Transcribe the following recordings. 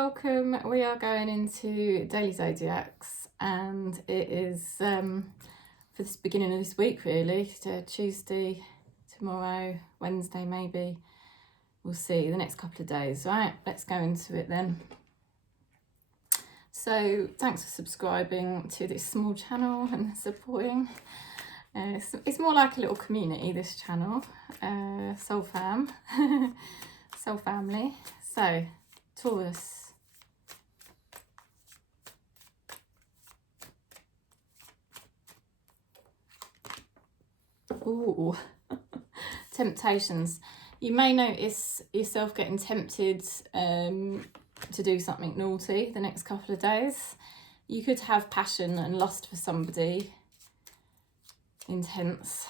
welcome. We are going into daily zodiacs, and it is for this beginning of this week, really, to Tuesday, tomorrow, Wednesday maybe. We'll see the next couple of days. Right, let's go into it then. So thanks for subscribing to this small channel and supporting. It's more like a little community, this channel. Soul fam. Soul family. So Taurus. Ooh. Temptations. You may notice yourself getting tempted to do something naughty the next couple of days. You could have passion and lust for somebody. Intense.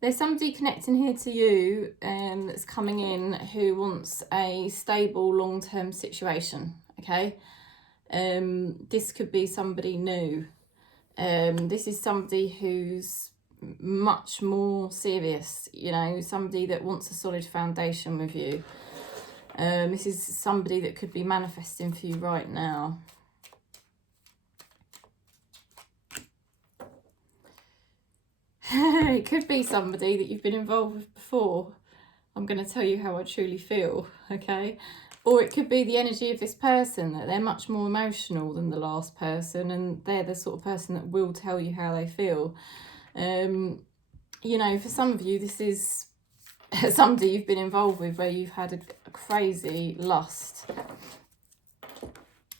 There's somebody connecting here to you that's coming in who wants a stable long-term situation, okay? This could be somebody new. This is somebody who's much more serious, you know, somebody that wants a solid foundation with you. This is somebody that could be manifesting for you right now. It could be somebody that you've been involved with before. I'm going to tell you how I truly feel, okay? Or it could be the energy of this person, that they're much more emotional than the last person, and they're the sort of person that will tell you how they feel. You know, for some of you, this is somebody you've been involved with where you've had a crazy lust.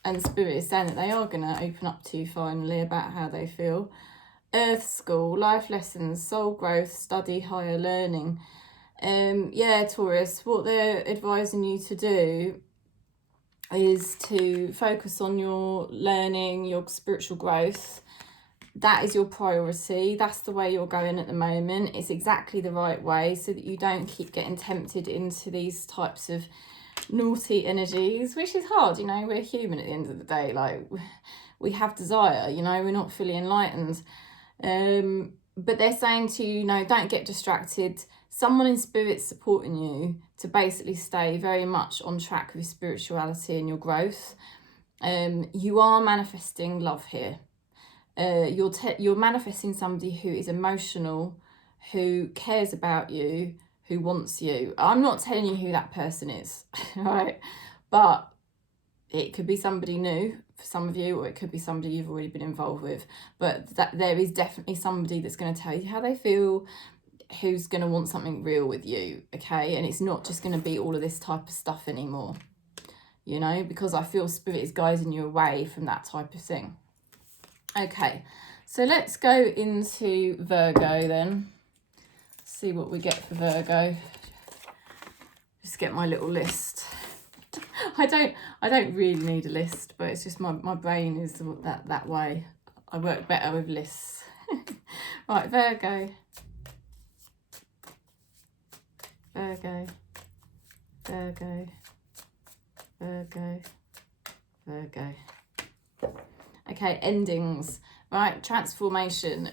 And Spirit is saying that they are going to open up to you finally about how they feel. Earth school, life lessons, soul growth, study, higher learning. Yeah, Taurus, what they're advising you to do is to focus on your learning, your spiritual growth. That is your priority. That's the way you're going at the moment. It's exactly the right way so that you don't keep getting tempted into these types of naughty energies, which is hard, you know. We're human at the end of the day. Like, we have desire, you know, we're not fully enlightened. But they're saying to you, no, don't get distracted. Someone in spirit's supporting you to basically stay very much on track with spirituality and your growth. You are manifesting love here. You're manifesting somebody who is emotional, who cares about you, who wants you. I'm not telling you who that person is, right? But it could be somebody new for some of you, or it could be somebody you've already been involved with. But that there is definitely somebody that's going to tell you how they feel, who's going to want something real with you, okay? And it's not just going to be all of this type of stuff anymore, you know, because I feel Spirit is guiding you away from that type of thing. Okay, so let's go into Virgo then. See what we get for Virgo. Just get my little list. I don't really need a list, but it's just my brain is that way. I work better with lists. Right, Virgo. Virgo. Virgo. Virgo. Virgo. Okay, endings. Right, transformation.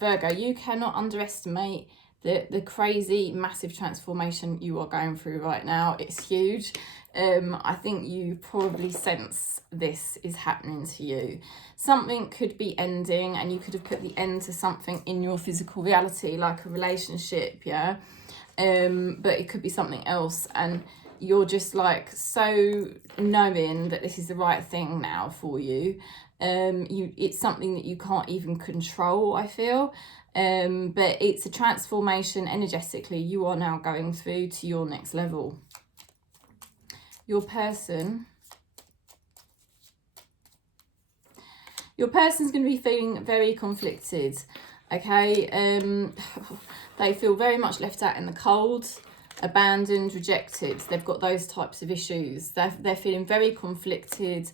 Virgo, you cannot underestimate the crazy, massive transformation you are going through right now. It's huge. I think you probably sense this is happening to you. Something could be ending, and you could have put the end to something in your physical reality, like a relationship, yeah? But it could be something else, and you're just like so knowing that this is the right thing now for you. It's something that you can't even control, I feel. But it's a transformation energetically you are now going through to your next level. Your person's going to be feeling very conflicted, okay? They feel very much left out in the cold, abandoned, rejected. They've got those types of issues. They're feeling very conflicted.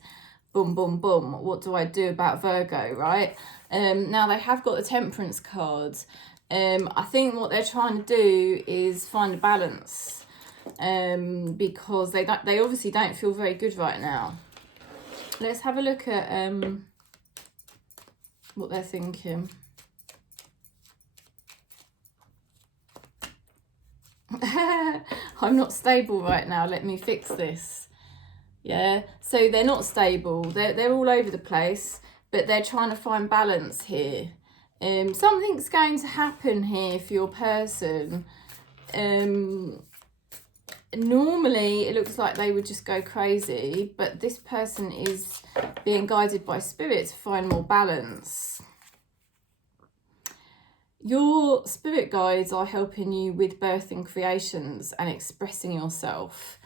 Boom, boom, boom. What do I do about Virgo, right? Now, they have got the Temperance card. I think what they're trying to do is find a balance. Because they obviously don't feel very good right now. Let's have a look at what they're thinking. I'm not stable right now, let me fix this. Yeah, so they're not stable, they're all over the place, but they're trying to find balance here. Something's going to happen here for your person. Normally it looks like they would just go crazy, but this person is being guided by spirit to find more balance. Your spirit guides are helping you with birthing creations and expressing yourself.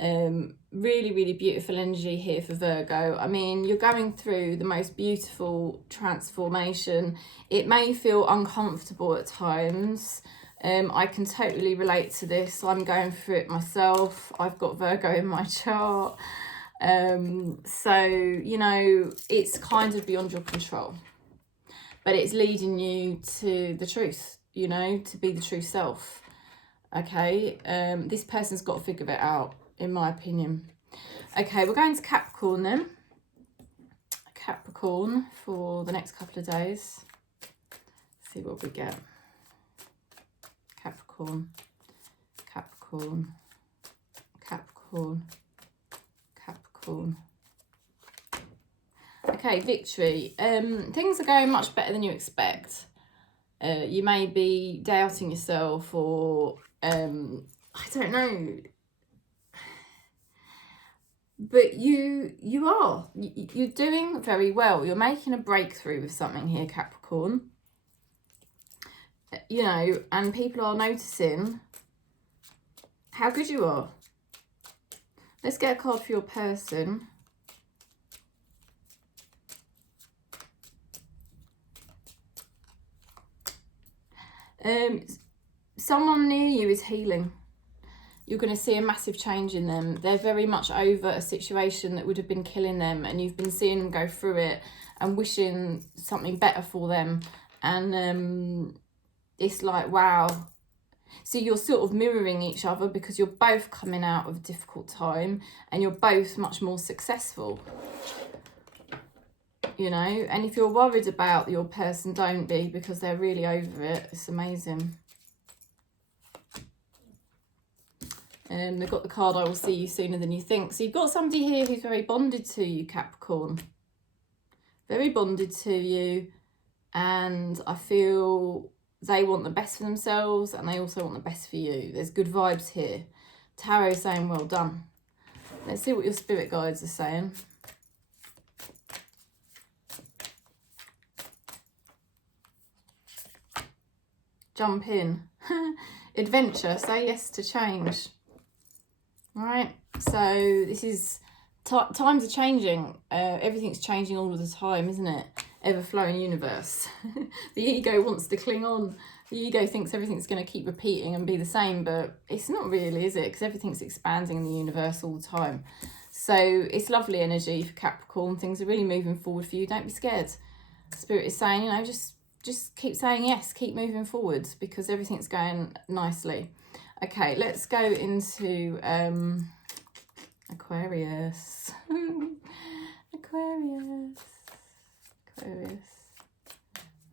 Really, really beautiful energy here for Virgo. I mean, you're going through the most beautiful transformation. It may feel uncomfortable at times. I can totally relate to this. I'm going through it myself. I've got Virgo in my chart. So, you know, it's kind of beyond your control. But it's leading you to the truth, you know, to be the true self. Okay, this person's got to figure it out, in my opinion. Okay, we're going to Capricorn then. Capricorn for the next couple of days. Let's see what we get. Capricorn, Capricorn, Capricorn, Capricorn. Okay, victory. Things are going much better than you expect. You may be doubting yourself, or I don't know, but you're doing very well. You're making a breakthrough with something here, Capricorn. You know, and people are noticing how good you are. Let's get a card for your person. Someone near you is healing. You're going to see a massive change in them. They're very much over a situation that would have been killing them, and you've been seeing them go through it and wishing something better for them. And it's like, wow. So you're sort of mirroring each other because you're both coming out of a difficult time and you're both much more successful. You know, and if you're worried about your person, don't be, because they're really over it. It's amazing. And they've got the card, I will see you sooner than you think. So you've got somebody here who's very bonded to you, Capricorn. Very bonded to you. And I feel they want the best for themselves, and they also want the best for you. There's good vibes here. Tarot saying well done. Let's see what your spirit guides are saying. Jump in. Adventure. Say yes to change. All right. So this is... times are changing. Everything's changing all of the time, isn't it? Ever-flowing universe. The ego wants to cling on. The ego thinks everything's going to keep repeating and be the same, but it's not really, is it? Because everything's expanding in the universe all the time. So it's lovely energy for Capricorn. Things are really moving forward for you. Don't be scared. Spirit is saying, you know, just keep saying yes, keep moving forwards, because everything's going nicely. Okay, let's go into Aquarius. Aquarius. Aquarius.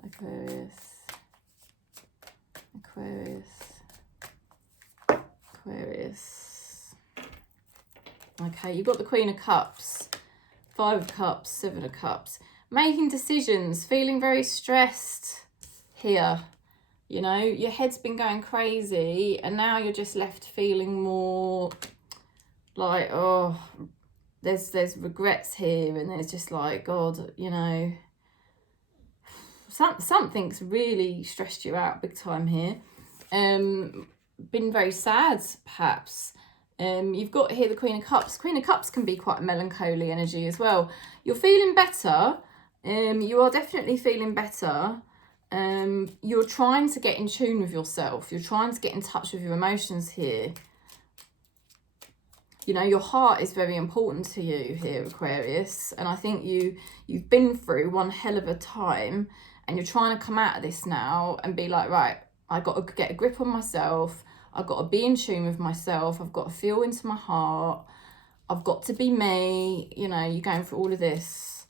Aquarius. Aquarius. Aquarius. Okay, you've got the Queen of Cups, 5 of Cups, 7 of Cups. Making decisions, feeling very stressed here. You know, your head's been going crazy, and now you're just left feeling more like, oh, there's regrets here, and there's just like, God, you know, something's really stressed you out big time here. Been very sad, perhaps. You've got here the Queen of Cups. Queen of Cups can be quite a melancholy energy as well. You're feeling better. You are definitely feeling better. You're trying to get in tune with yourself. You're trying to get in touch with your emotions here. You know, your heart is very important to you here, Aquarius. And I think you've been through one hell of a time, and you're trying to come out of this now and be like, right, I've got to get a grip on myself. I've got to be in tune with myself. I've got to feel into my heart. I've got to be me. You know, you're going through all of this.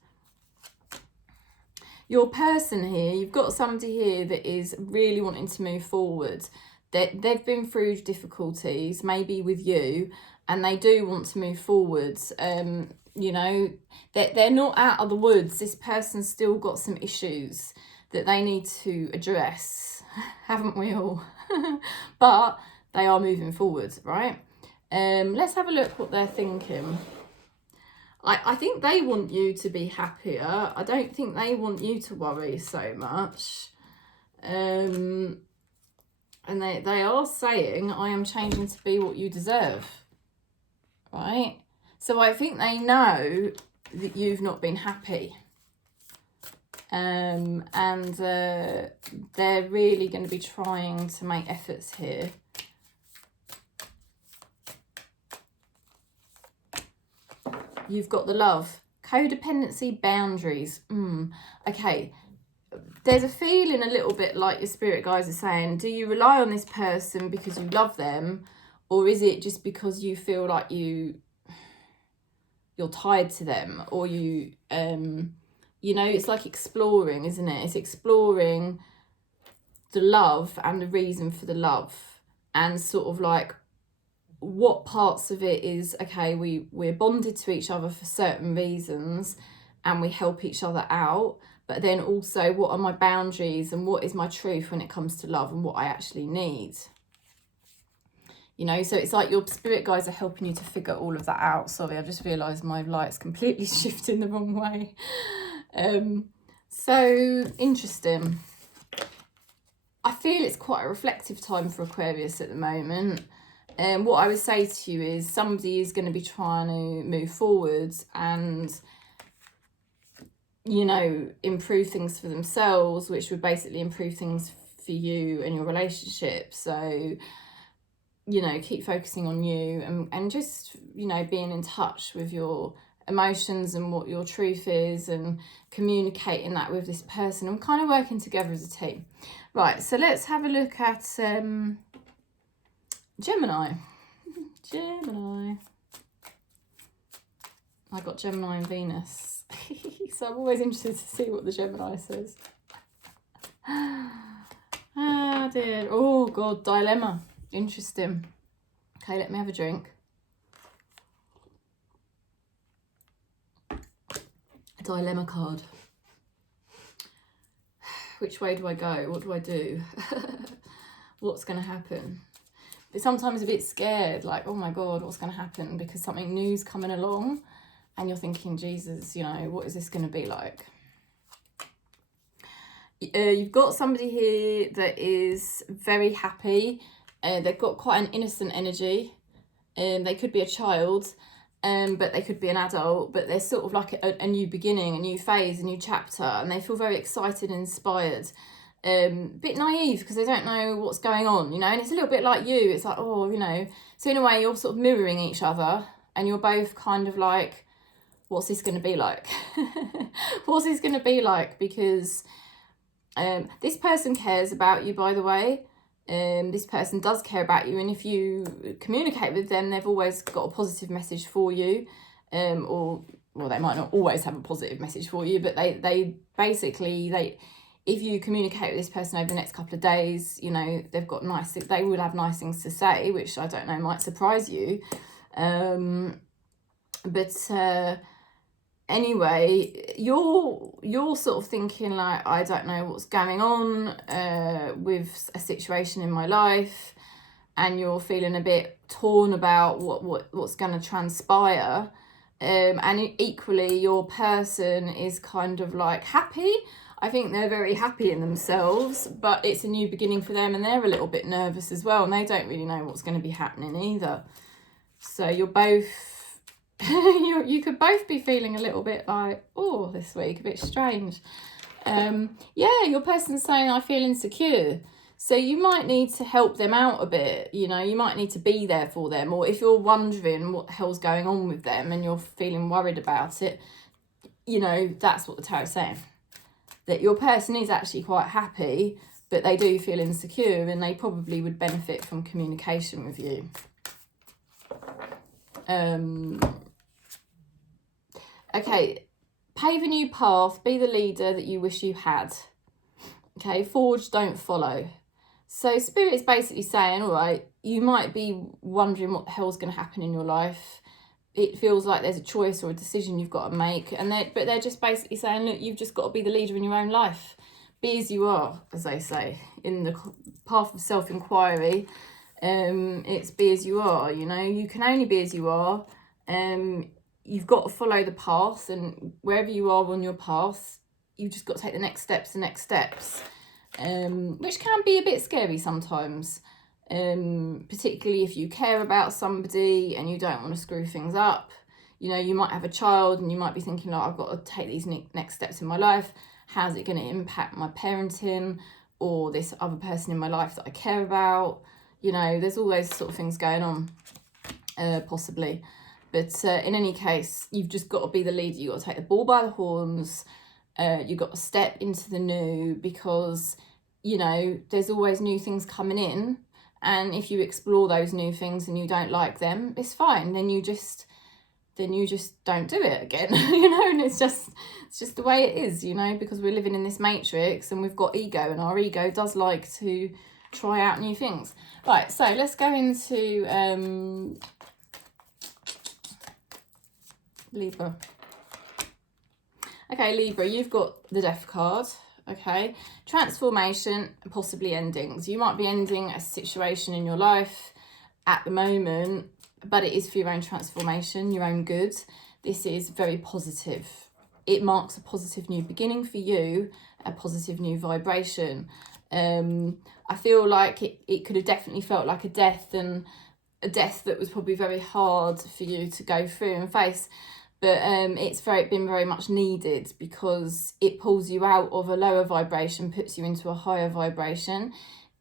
Your person here, you've got somebody here that is really wanting to move forward. they've been through difficulties, maybe with you, and they do want to move forwards. You know, they're not out of the woods. This person's still got some issues that they need to address, haven't we all? But they are moving forward, right? Let's have a look what they're thinking. I think they want you to be happier. I don't think they want you to worry so much. And they are saying, I am changing to be what you deserve, right? So I think they know that you've not been happy. And they're really going to be trying to make efforts here. You've got the love. Codependency, boundaries. Okay. There's a feeling a little bit like your spirit guides are saying, do you rely on this person because you love them? Or is it just because you feel like you're tied to them? Or you know, it's like exploring, isn't it? It's exploring the love and the reason for the love. And sort of like, what parts of it is, okay, we're bonded to each other for certain reasons and we help each other out, but then also what are my boundaries and what is my truth when it comes to love and what I actually need, you know? So it's like your spirit guides are helping you to figure all of that out. Sorry, I just realised my light's completely shifting the wrong way. So interesting. I feel it's quite a reflective time for Aquarius at the moment. What I would say to you is somebody is going to be trying to move forwards and, you know, improve things for themselves, which would basically improve things for you and your relationship. So, you know, keep focusing on you and just, you know, being in touch with your emotions and what your truth is and communicating that with this person and kind of working together as a team. Right, so let's have a look at Gemini. Gemini. I got Gemini and Venus. So I'm always interested to see what the Gemini says. Ah, dear. Oh, God, dilemma. Interesting. Okay, let me have a drink. Dilemma card. Which way do I go? What do I do? What's going to happen? But sometimes a bit scared, like, oh my God, what's going to happen? Because something new's coming along and you're thinking, Jesus, you know, what is this going to be like? You've got somebody here that is very happy. They've got quite an innocent energy. They could be a child, but they could be an adult, but they're sort of like a new beginning, a new phase, a new chapter, and they feel very excited and inspired. Bit naive because they don't know what's going on, you know, and it's a little bit like you. It's like, oh, you know, so in a way you're sort of mirroring each other and you're both kind of like, what's this going to be like? What's this going to be like? Because this person cares about you, by the way. This person does care about you, and if you communicate with them, they've always got a positive message for you, or well, they might not always have a positive message for you, but they basically if you communicate with this person over the next couple of days, you know, they will have nice things to say, which I don't know, might surprise you. Anyway, you're sort of thinking like, I don't know what's going on with a situation in my life, and you're feeling a bit torn about what's going to transpire. And equally, your person is kind of like happy. I think they're very happy in themselves, but it's a new beginning for them and they're a little bit nervous as well, and they don't really know what's going to be happening either. So you're both, you could both be feeling a little bit like, oh, this week, a bit strange. Yeah, your person's saying, I feel insecure. So you might need to help them out a bit, you know, you might need to be there for them. Or if you're wondering what the hell's going on with them and you're feeling worried about it, you know, that's what the tarot's saying. That your person is actually quite happy, but they do feel insecure and they probably would benefit from communication with you. Okay, pave a new path, be the leader that you wish you had. Okay, forge, don't follow. So Spirit is basically saying, all right, you might be wondering what the hell's going to happen in your life. It feels like there's a choice or a decision you've got to make. But they're just basically saying, look, you've just got to be the leader in your own life. Be as you are, as they say, in the path of self-inquiry. It's be as you are, you know. You can only be as you are. You've got to follow the path, and wherever you are on your path, you've just got to take the next steps, which can be a bit scary sometimes, particularly if you care about somebody and you don't want to screw things up. You know, you might have a child and you might be thinking, like, I've got to take these next steps in my life. How's it going to impact my parenting or this other person in my life that I care about? You know, there's all those sort of things going on, possibly. But in any case, you've just got to be the leader. You've got to take the bull by the horns. You've got to step into the new, because, you know, there's always new things coming in. And if you explore those new things and you don't like them, it's fine. Then you just don't do it again, you know. And it's just the way it is, you know, because we're living in this matrix and we've got ego, and our ego does like to try out new things. Right, so let's go into Libra. Okay, Libra, you've got the Death card. Okay, transformation, possibly endings. You might be ending a situation in your life at the moment, but it is for your own transformation, your own good. This is very positive. It marks a positive new beginning for you, a positive new vibration. I feel like it could have definitely felt like a death, and a death that was probably very hard for you to go through and face. But it's been very much needed, because it pulls you out of a lower vibration, puts you into a higher vibration.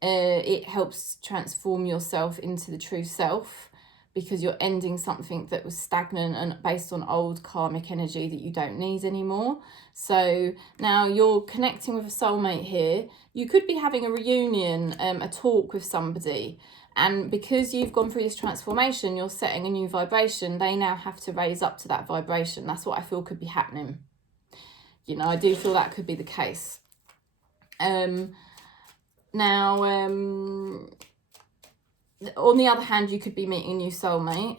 It helps transform yourself into the true self, because you're ending something that was stagnant and based on old karmic energy that you don't need anymore. So now you're connecting with a soulmate here. You could be having a reunion, a talk with somebody. And because you've gone through this transformation, you're setting a new vibration. They now have to raise up to that vibration. That's what I feel could be happening. You know, I do feel that could be the case. Now, on the other hand, you could be meeting a new soulmate.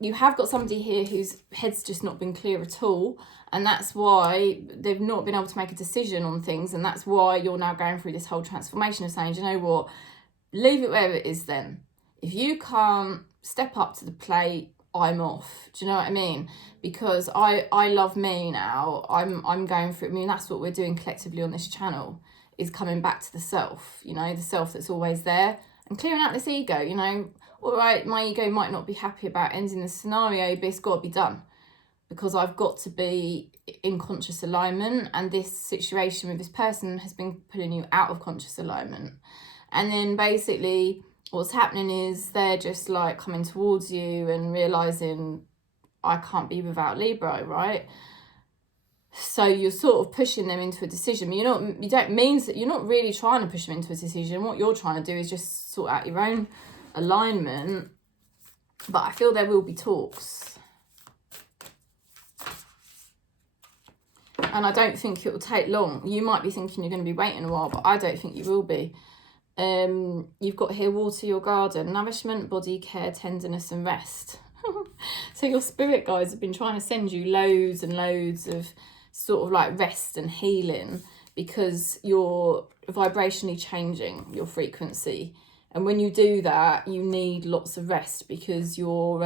You have got somebody here whose head's just not been clear at all. And that's why they've not been able to make a decision on things. And that's why you're now going through this whole transformation of saying, do you know what? Leave it where it is then. If you can't step up to the plate, I'm off. Do you know what I mean? Because I love me now. I'm going through, I mean, that's what we're doing collectively on this channel, is coming back to the self, you know, the self that's always there, and clearing out this ego, you know. All right, my ego might not be happy about ending the scenario, but it's got to be done, because I've got to be in conscious alignment, and this situation with this person has been pulling you out of conscious alignment. And then basically what's happening is they're just like coming towards you and realising, I can't be without Libra, right? So you're sort of pushing them into a decision. You don't mean that, you're not really trying to push them into a decision. What you're trying to do is just sort out your own alignment. But I feel there will be talks. And I don't think it will take long. You might be thinking you're going to be waiting a while, but I don't think you will be. You've got here, water your garden, nourishment, body care, tenderness and rest. So your spirit guides have been trying to send you loads and loads of sort of like rest and healing, because you're vibrationally changing your frequency. And when you do that, you need lots of rest, because you're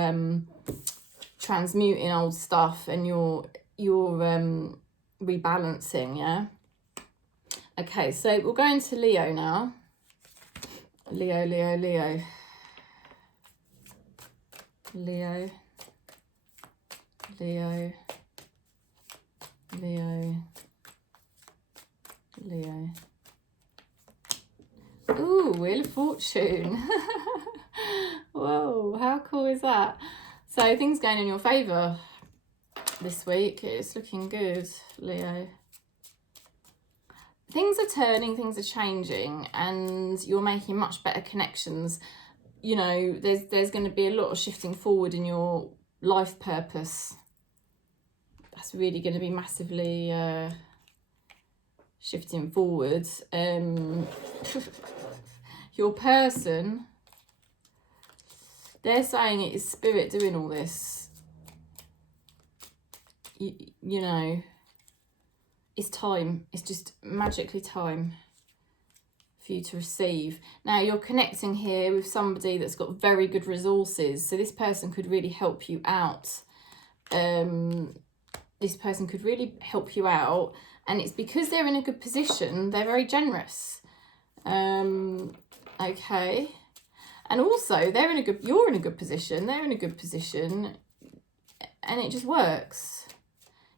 transmuting old stuff and you're rebalancing, yeah? Okay, so we'll go into Leo now. Leo. Ooh, Wheel of Fortune. Whoa, how cool is that? So things going in your favour this week. It's looking good, Leo. Things are turning, things are changing, and you're making much better connections. You know, there's going to be a lot of shifting forward in your life purpose. That's really going to be massively shifting forward. Your person, they're saying it is spirit doing all this. You know, it's time. It's just magically time for you to receive. Now you're connecting here with somebody that's got very good resources. So this person could really help you out. This person could really help you out. And it's because they're in a good position. They're very generous. Okay. And also you're in a good position. They're in a good position. And it just works.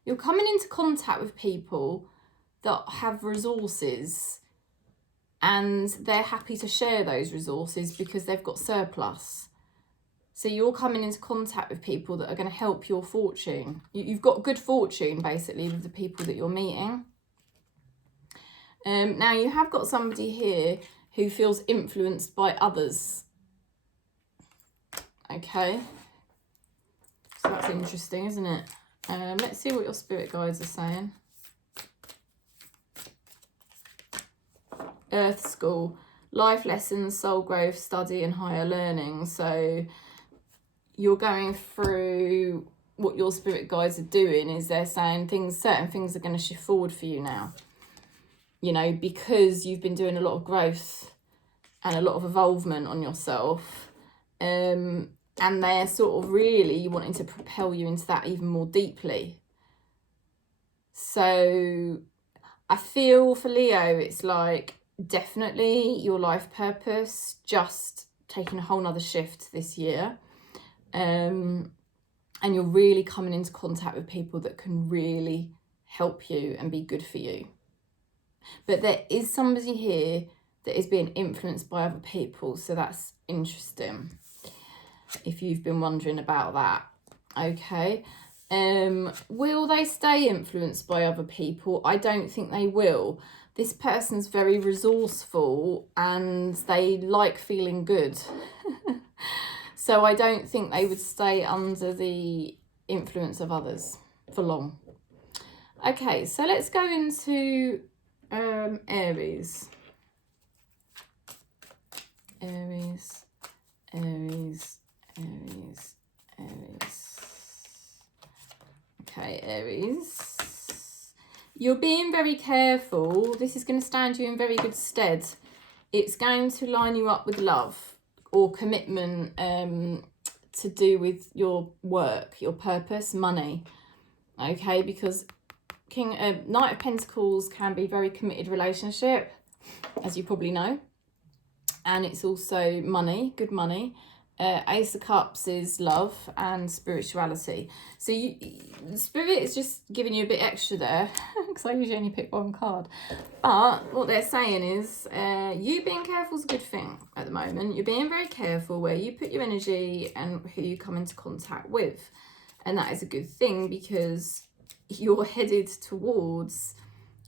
You're coming into contact with people that have resources and they're happy to share those resources because they've got surplus. So you're coming into contact with people that are going to help your fortune. You've got good fortune, basically, with the people that you're meeting. Now, you have got somebody here who feels influenced by others. Okay. So that's interesting, isn't it? Let's see what your spirit guides are saying. Earth School, life lessons, soul growth, study and higher learning. So you're going through what your spirit guides are doing is they're saying certain things are going to shift forward for you now. You know, because you've been doing a lot of growth and a lot of evolvement on yourself. And they're sort of really wanting to propel you into that even more deeply. So I feel for Leo, it's like definitely your life purpose just taking a whole nother shift this year. And you're really coming into contact with people that can really help you and be good for you. But there is somebody here that is being influenced by other people. So that's interesting. If you've been wondering about that. Okay. Will they stay influenced by other people? I don't think they will. This person's very resourceful and they like feeling good. So I don't think they would stay under the influence of others for long. Okay, so let's go into Aries. Aries. Okay, Aries. You're being very careful. This is going to stand you in very good stead. It's going to line you up with love or commitment to do with your work, your purpose, money. Okay, because Knight of Pentacles can be a very committed relationship, as you probably know. And it's also money, good money. Ace of Cups is love and spirituality. So the Spirit is just giving you a bit extra there, because I usually only pick one card. But what they're saying is you being careful is a good thing at the moment. You're being very careful where you put your energy and who you come into contact with. And that is a good thing because you're headed towards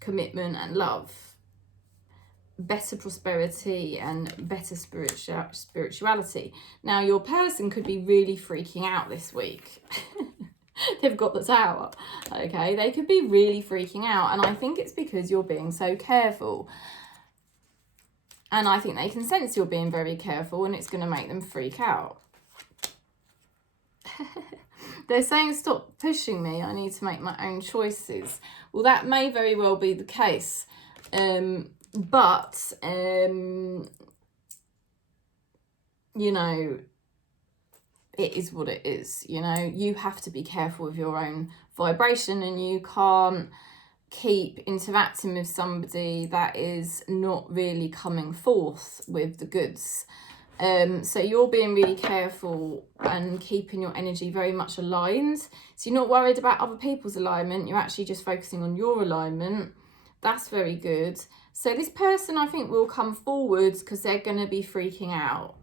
commitment and love. Better prosperity and better spirituality. Now, your person could be really freaking out this week. They've got the Tower, okay? They could be really freaking out, and I think it's because you're being so careful. And I think they can sense you're being very careful, and it's going to make them freak out. They're saying, stop pushing me. I need to make my own choices. Well, that may very well be the case. But, you know, it is what it is, you know. You have to be careful with your own vibration and you can't keep interacting with somebody that is not really coming forth with the goods. So you're being really careful and keeping your energy very much aligned. So you're not worried about other people's alignment. You're actually just focusing on your alignment. That's very good. So this person, I think, will come forward because they're going to be freaking out.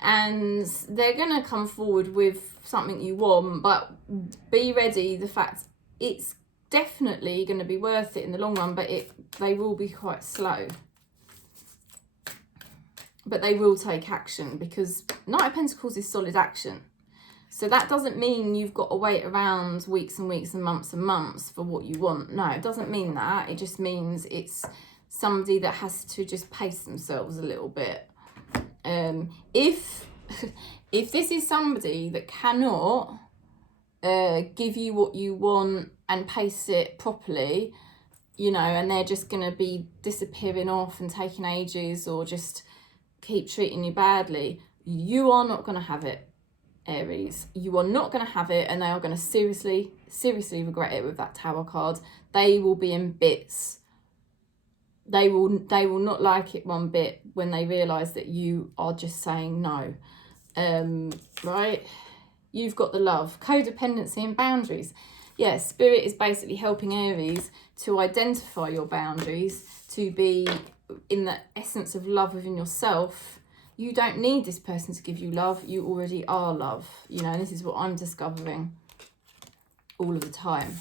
And they're going to come forward with something you want, but be ready. The fact it's definitely going to be worth it in the long run, but they will be quite slow. But they will take action because Knight of Pentacles is solid action. So that doesn't mean you've got to wait around weeks and weeks and months for what you want. No, it doesn't mean that. It just means it's somebody that has to just pace themselves a little bit. If this is somebody that cannot give you what you want and pace it properly, you know, and they're just going to be disappearing off and taking ages or just keep treating you badly, you are not going to have it, Aries. You are not going to have it, and they are going to seriously regret it with that Tower card. They will be in bits. They will not like it one bit when they realise that you are just saying no. Right? You've got the love, codependency and boundaries. Yeah, Spirit is basically helping Aries to identify your boundaries, to be in the essence of love within yourself. You don't need this person to give you love. You already are love. You know, and this is what I'm discovering all of the time.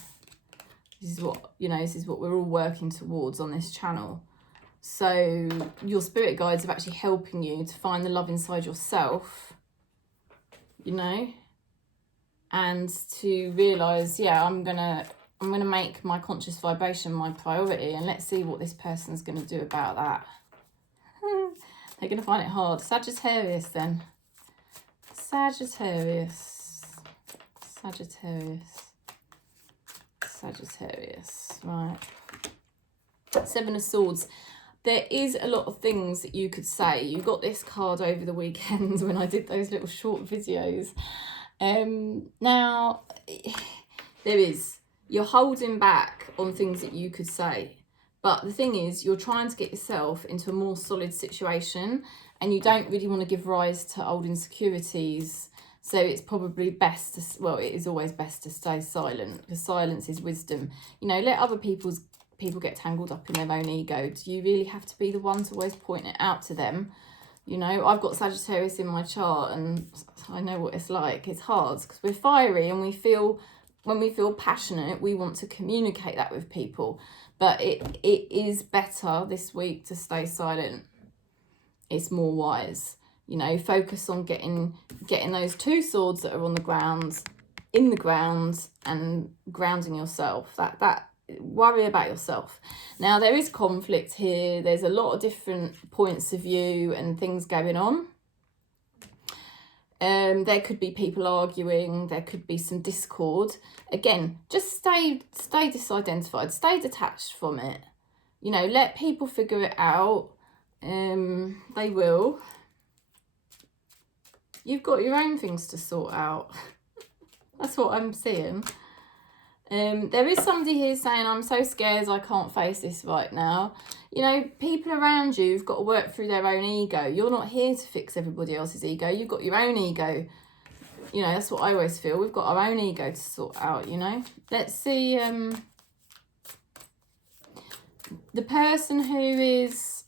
This is what, you know, this is what we're all working towards on this channel. So your spirit guides are actually helping you to find the love inside yourself, you know, and to realise, yeah, I'm gonna make my conscious vibration my priority, and let's see what this person's gonna do about that. They're gonna find it hard. Sagittarius then. Sagittarius, right. Seven of Swords. There is a lot of things that you could say. You got this card over the weekend when I did those little short videos. Now, you're holding back on things that you could say. But the thing is, you're trying to get yourself into a more solid situation, and you don't really want to give rise to old insecurities. So it's probably best to, well, it is always best to stay silent, because silence is wisdom. You know, let other people get tangled up in their own ego. Do you really have to be the one to always point it out to them? You know, I've got Sagittarius in my chart, and I know what it's like. It's hard because we're fiery, and when we feel passionate, we want to communicate that with people. But it is better this week to stay silent. It's more wise. You know, focus on getting those two swords that are on the ground, in the ground, and grounding yourself. That worry about yourself. Now, there is conflict here. There's a lot of different points of view and things going on. There could be people arguing. There could be some discord. Again, just stay disidentified. Stay detached from it. You know, let people figure it out. They will. You've got your own things to sort out. That's what I'm seeing. There is somebody here saying, I'm so scared I can't face this right now. You know, people around you have got to work through their own ego. You're not here to fix everybody else's ego. You've got your own ego. You know, that's what I always feel. We've got our own ego to sort out, you know. Let's see. The person who is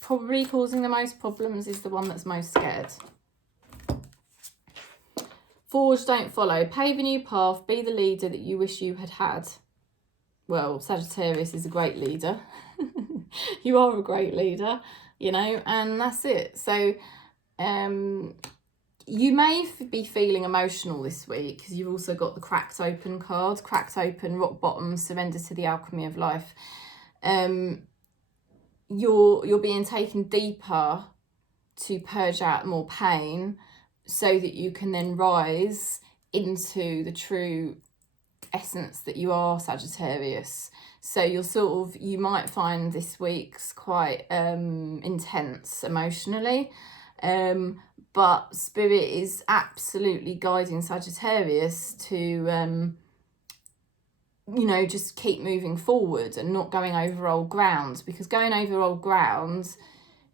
probably causing the most problems is the one that's most scared. Forge, don't follow. Pave a new path. Be the leader that you wish you had had. Well, Sagittarius is a great leader. You are a great leader, you know, and that's it. So you may be feeling emotional this week because you've also got the cracked open card. Cracked open, rock bottom, surrender to the alchemy of life. You're being taken deeper to purge out more pain, so that you can then rise into the true essence that you are, Sagittarius. So you might find this week's quite intense emotionally, but Spirit is absolutely guiding Sagittarius to, you know, just keep moving forward and not going over old ground, because going over old ground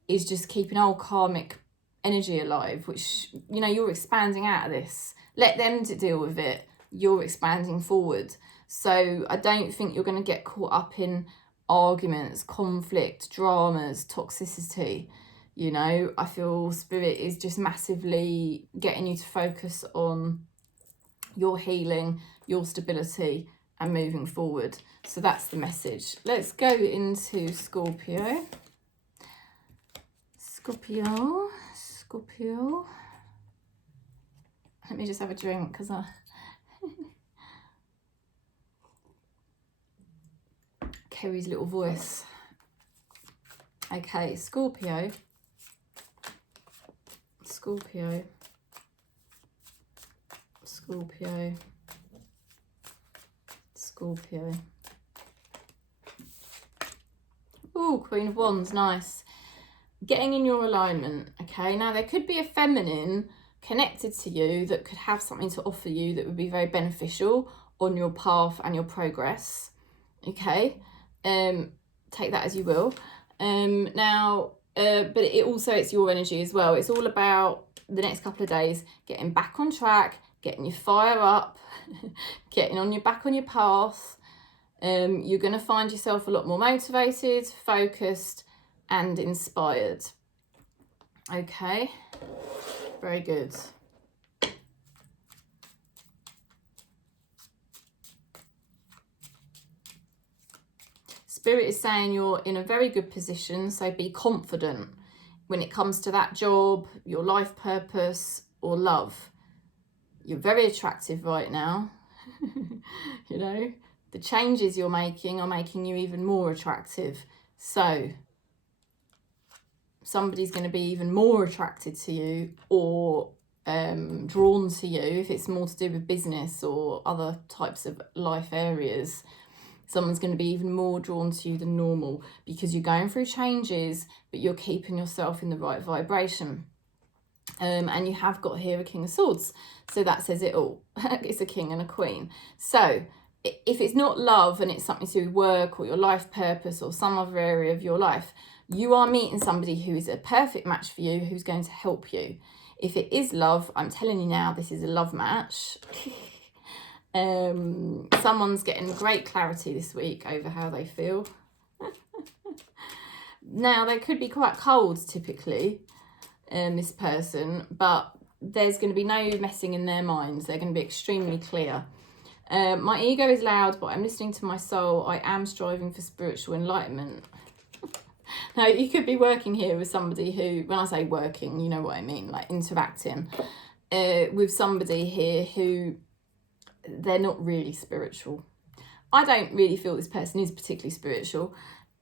is just keeping old karmic energy alive, which, you know, you're expanding out of this. Let them to deal with it. You're expanding forward. So I don't think you're going to get caught up in arguments, conflict, dramas, toxicity. You know, I feel Spirit is just massively getting you to focus on your healing, your stability, and moving forward. So that's the message. Let's go into Scorpio. Scorpio. Let me just have a drink because I... Kerry's little voice. Okay, Scorpio. Scorpio. Scorpio. Scorpio. Oh, Queen of Wands, nice. Getting in your alignment, okay? Now, there could be a feminine connected to you that could have something to offer you that would be very beneficial on your path and your progress, okay? Take that as you will. But it also, it's your energy as well. It's all about the next couple of days, getting back on track, getting your fire up, getting on your back on your path. You're going to find yourself a lot more motivated, focused, and inspired. Okay, very good. Spirit is saying you're in a very good position, so be confident when it comes to that job, your life purpose, or love. You're very attractive right now. You know, the changes you're making are making you even more attractive. So somebody's going to be even more attracted to you or drawn to you if it's more to do with business or other types of life areas. Someone's going to be even more drawn to you than normal because you're going through changes, but you're keeping yourself in the right vibration. And you have got here a King of Swords. So that says it all. It's a king and a queen. So if it's not love and it's something to do with work or your life purpose or some other area of your life, you are meeting somebody who is a perfect match for you, who's going to help you. If it is love, I'm telling you now, this is a love match. Someone's getting great clarity this week over how they feel. Now, they could be quite cold typically, this person, but there's going to be no messing in their minds. They're going to be extremely clear. My ego is loud, but I'm listening to my soul. I am striving for spiritual enlightenment. Now, you could be working here with somebody who, when I say working, you know what I mean, like interacting with somebody here who they're not really spiritual. I don't really feel this person is particularly spiritual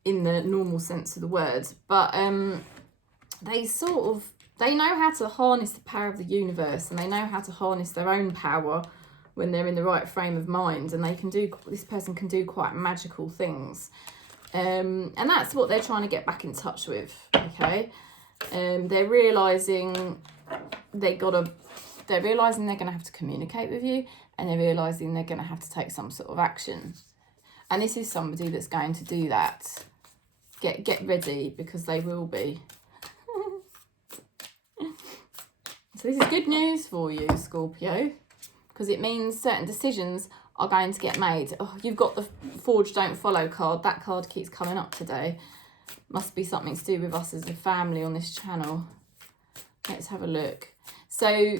in the normal sense of the word, but they know how to harness the power of the universe, and they know how to harness their own power when they're in the right frame of mind, and this person can do quite magical things. And that's what they're trying to get back in touch with, okay? They're realising they're going to have to communicate with you, and they're realising they're going to have to take some sort of action. And this is somebody that's going to do that. Get ready, because they will be. So this is good news for you, Scorpio, because it means certain decisions are going to get made. Oh, you've got the Forge Don't Follow card. That card keeps coming up today. Must be something to do with us as a family on this channel. Let's have a look. So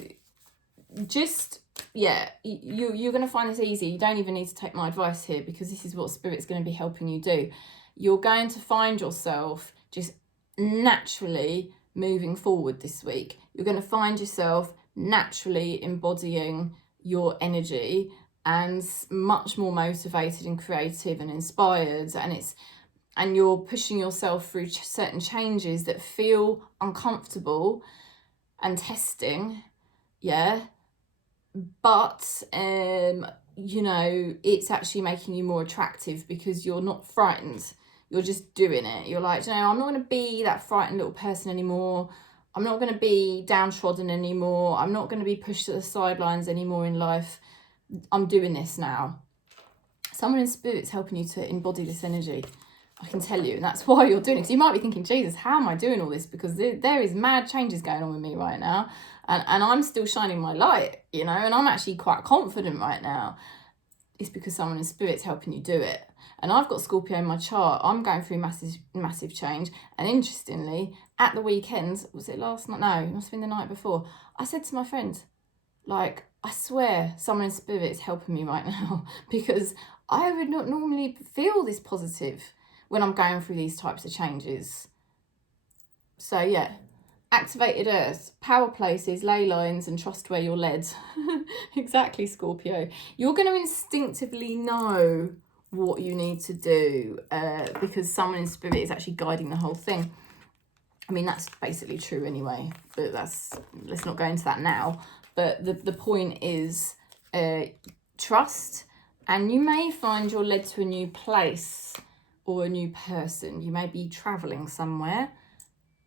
just, yeah, you're going to find this easy. You don't even need to take my advice here, because this is what Spirit's going to be helping you do. You're going to find yourself just naturally moving forward this week. You're going to find yourself naturally embodying your energy and much more motivated and creative and inspired, and you're pushing yourself through certain changes that feel uncomfortable and testing, yeah, but you know, it's actually making you more attractive because you're not frightened. You're just doing it. You're like, you know, I'm not going to be that frightened little person anymore. I'm not going to be downtrodden anymore. I'm not going to be pushed to the sidelines anymore in life. I'm doing this now. Someone in Spirit's helping you to embody this energy, I can tell you. And that's why you're doing it. Because you might be thinking, Jesus, how am I doing all this? Because there is mad changes going on with me right now. And I'm still shining my light, you know, and I'm actually quite confident right now. It's because someone in Spirit's helping you do it. And I've got Scorpio in my chart. I'm going through massive change. And interestingly, at the weekend, was it last night? No, it must have been the night before. I said to my friend, like, I swear someone in Spirit is helping me right now, because I would not normally feel this positive when I'm going through these types of changes. So yeah, Activated earth, power places, ley lines, and trust where you're led. Exactly, Scorpio. You're going to instinctively know what you need to do because someone in spirit is actually guiding the whole thing. I mean, that's basically true anyway, but let's not go into that now. But the point is trust, and you may find you're led to a new place or a new person. You may be traveling somewhere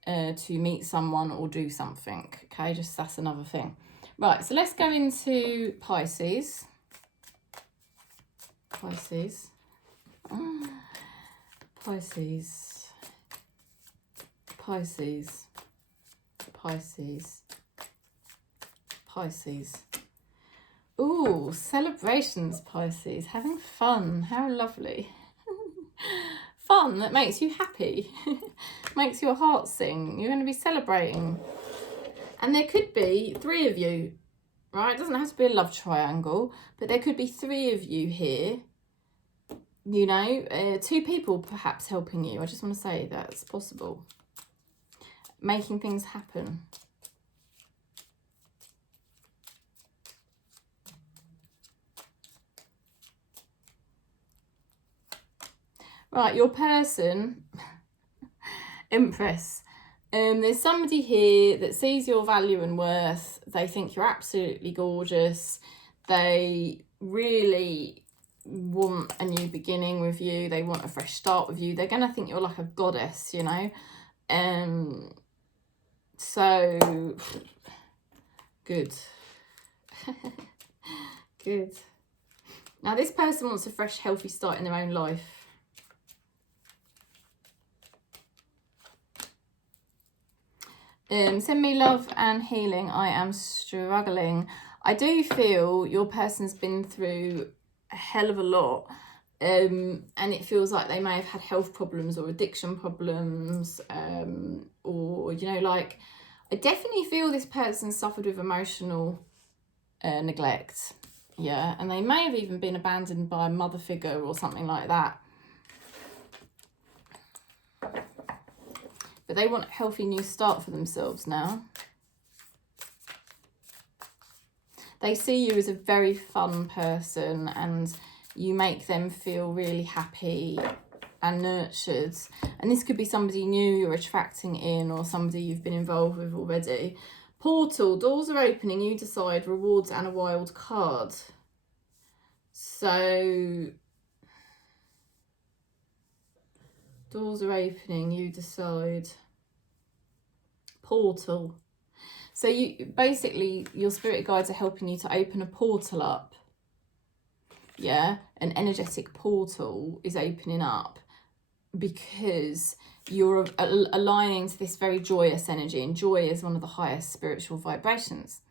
to meet someone or do something. Okay, just that's another thing. Right, so let's go into Pisces. Pisces. Pisces. Pisces. Pisces. Pisces. Ooh, celebrations, Pisces. Having fun. How lovely. Fun that makes you happy. Makes your heart sing. You're going to be celebrating. And there could be 3 of you, right? It doesn't have to be a love triangle, but there could be 3 of you here. You know, 2 people perhaps helping you. I just want to say that's possible. Making things happen. Right, your person, Empress. There's somebody here that sees your value and worth. They think you're absolutely gorgeous. They really want a new beginning with you. They want a fresh start with you. They're going to think you're like a goddess, you know. So, good. Good. Now, this person wants a fresh, healthy start in their own life. Send me love and healing. I am struggling. I do feel your person's been through a hell of a lot. And it feels like they may have had health problems or addiction problems. Or, you know, like, I definitely feel this person suffered with emotional neglect. Yeah, and they may have even been abandoned by a mother figure or something like that. But they want a healthy new start for themselves now. They see you as a very fun person and you make them feel really happy and nurtured. And this could be somebody new you're attracting in or somebody you've been involved with already. Portal, doors are opening, you decide, rewards and a wild card. So, doors are opening, you decide. Portal. So you basically, your spirit guides are helping you to open a portal up. Yeah, an energetic portal is opening up because you're aligning to this very joyous energy, and joy is one of the highest spiritual vibrations.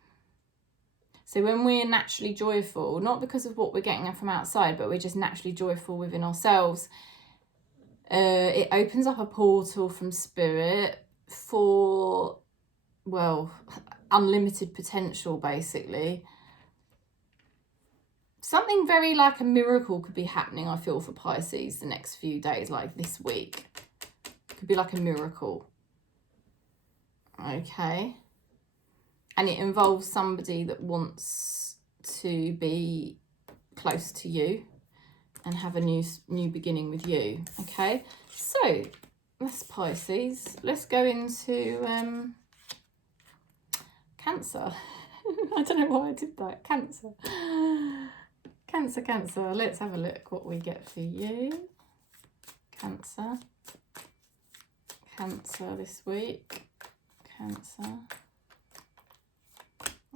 So when we're naturally joyful, not because of what we're getting from outside, but we're just naturally joyful within ourselves, it opens up a portal from spirit for, well, unlimited potential, basically. Something very like a miracle could be happening, I feel, for Pisces the next few days, like this week. Could be like a miracle. Okay. And it involves somebody that wants to be close to you and have a new beginning with you. Okay. So that's Pisces. Let's go into Cancer. I don't know why I did that. Cancer. Cancer. Let's have a look what we get for you. Cancer this week. Cancer.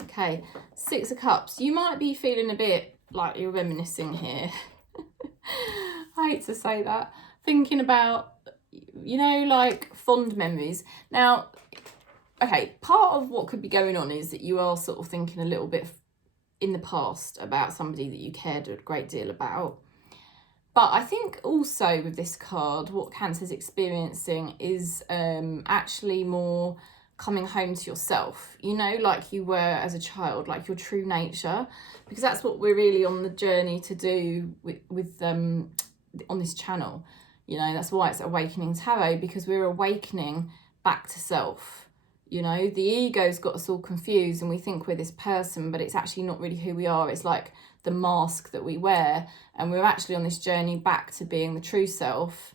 Okay, 6 of Cups. You might be feeling a bit like you're reminiscing here. I hate to say that. Thinking about, you know, like fond memories. Now, okay, part of what could be going on is that you are sort of thinking a little bit in the past about somebody that you cared a great deal about. But I think also with this card, what Cancer's experiencing is actually more coming home to yourself, you know, like you were as a child, like your true nature, because that's what we're really on the journey to do with on this channel. You know, that's why it's Awakening Tarot, because we're awakening back to self. You know, the ego's got us all confused and we think we're this person, but it's actually not really who we are. It's like the mask that we wear, and we're actually on this journey back to being the true self,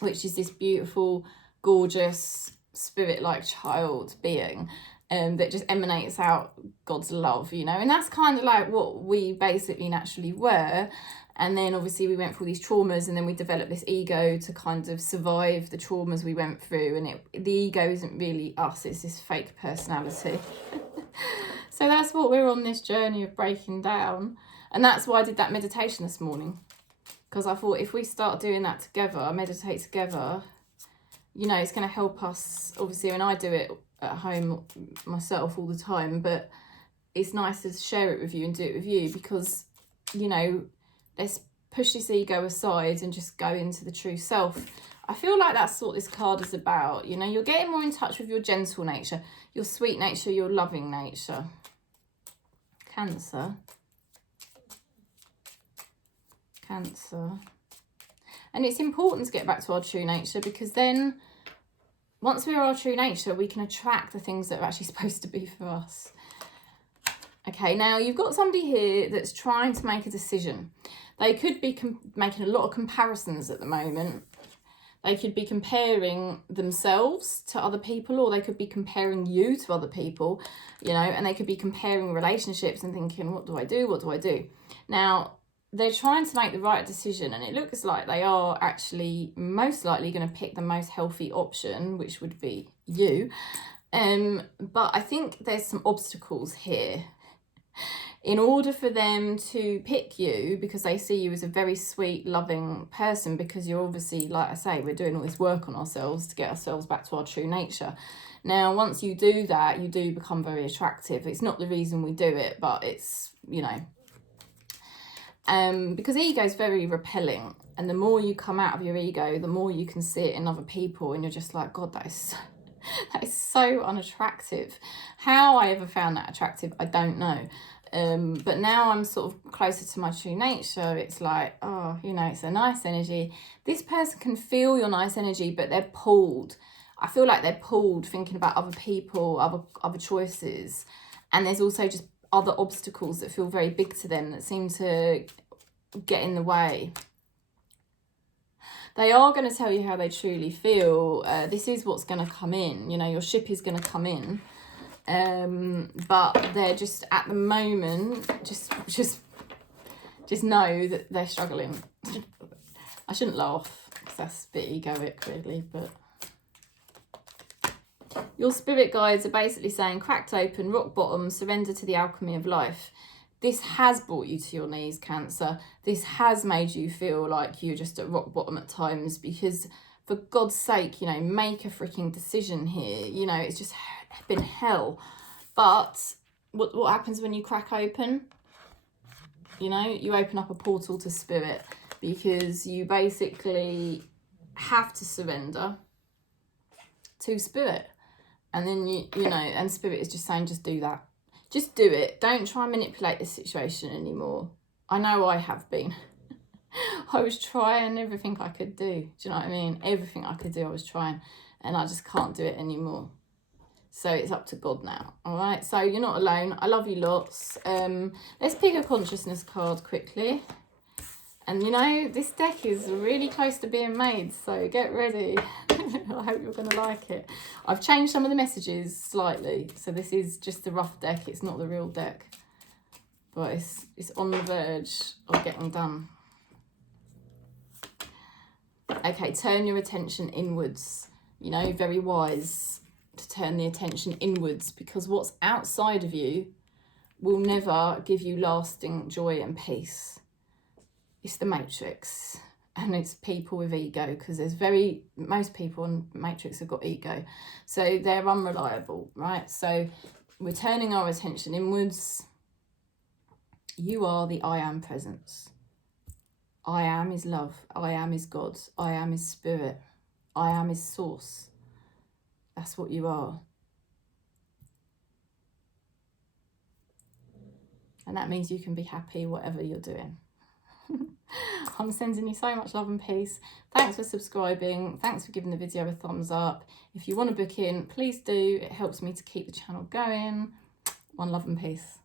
which is this beautiful, gorgeous, spirit-like child being that just emanates out God's love, you know. And that's kind of like what we basically naturally were. And then obviously we went through these traumas, and then we developed this ego to kind of survive the traumas we went through. And the ego isn't really us, it's this fake personality. So that's what we're on this journey of breaking down. And that's why I did that meditation this morning. Because I thought if we start doing that together, meditate together, you know, it's going to help us. Obviously, and I do it at home myself all the time, but it's nice to share it with you and do it with you, because, you know, let's push this ego aside and just go into the true self. I feel like that's what this card is about. You know, you're getting more in touch with your gentle nature, your sweet nature, your loving nature. Cancer. Cancer. And it's important to get back to our true nature, because then once we're our true nature, we can attract the things that are actually supposed to be for us. Okay, now you've got somebody here that's trying to make a decision. They could be making a lot of comparisons at the moment. They could be comparing themselves to other people, or they could be comparing you to other people, you know, and they could be comparing relationships and thinking, what do I do? What do I do? Now, they're trying to make the right decision, and it looks like they are actually most likely going to pick the most healthy option, which would be you. But I think there's some obstacles here. In order for them to pick you, because they see you as a very sweet, loving person, because you're obviously, like I say, we're doing all this work on ourselves to get ourselves back to our true nature. Now, once you do that, you do become very attractive. It's not the reason we do it, but it's, you know, because ego is very repelling, and the more you come out of your ego, the more you can see it in other people, and you're just like, God, that is so unattractive. How I ever found that attractive, I don't know. But now I'm sort of closer to my true nature. It's like, oh, you know, it's a nice energy. This person can feel your nice energy, but they're pulled. I feel like they're pulled thinking about other people, other choices. And there's also just other obstacles that feel very big to them that seem to get in the way. They are going to tell you how they truly feel. This is what's going to come in. You know, your ship is going to come in. But they're just, at the moment, just know that they're struggling. I shouldn't laugh, because that's a bit egoic, really, but... Your spirit guides are basically saying, cracked open, rock bottom, surrender to the alchemy of life. This has brought you to your knees, Cancer. This has made you feel like you're just at rock bottom at times, because for God's sake, you know, make a freaking decision here. You know, it's just been hell. But what happens when you crack open? You know, you open up a portal to spirit, because you basically have to surrender to spirit. And then, you know, and spirit is just saying, just do that. Just do it. Don't try and manipulate this situation anymore. I know I have been. I was trying everything I could do. Do you know what I mean? Everything I could do, I was trying. And I just can't do it anymore. So it's up to God now. All right? So you're not alone. I love you lots. Let's pick a consciousness card quickly. And, you know, this deck is really close to being made. So get ready. I hope you're going to like it. I've changed some of the messages slightly. So this is just the rough deck. It's not the real deck. But it's on the verge of getting done. Okay, turn your attention inwards. You know, very wise to turn the attention inwards, because what's outside of you will never give you lasting joy and peace. It's the Matrix, and it's people with ego, because most people in Matrix have got ego, so they're unreliable, right? So we're turning our attention inwards. You are the I am presence. I am is love. I am is God. I am is spirit. I am is source. That's what you are. And that means you can be happy whatever you're doing. I'm sending you so much love and peace. Thanks for subscribing. Thanks for giving the video a thumbs up. If you want to book in, please do. It helps me to keep the channel going. One love and peace.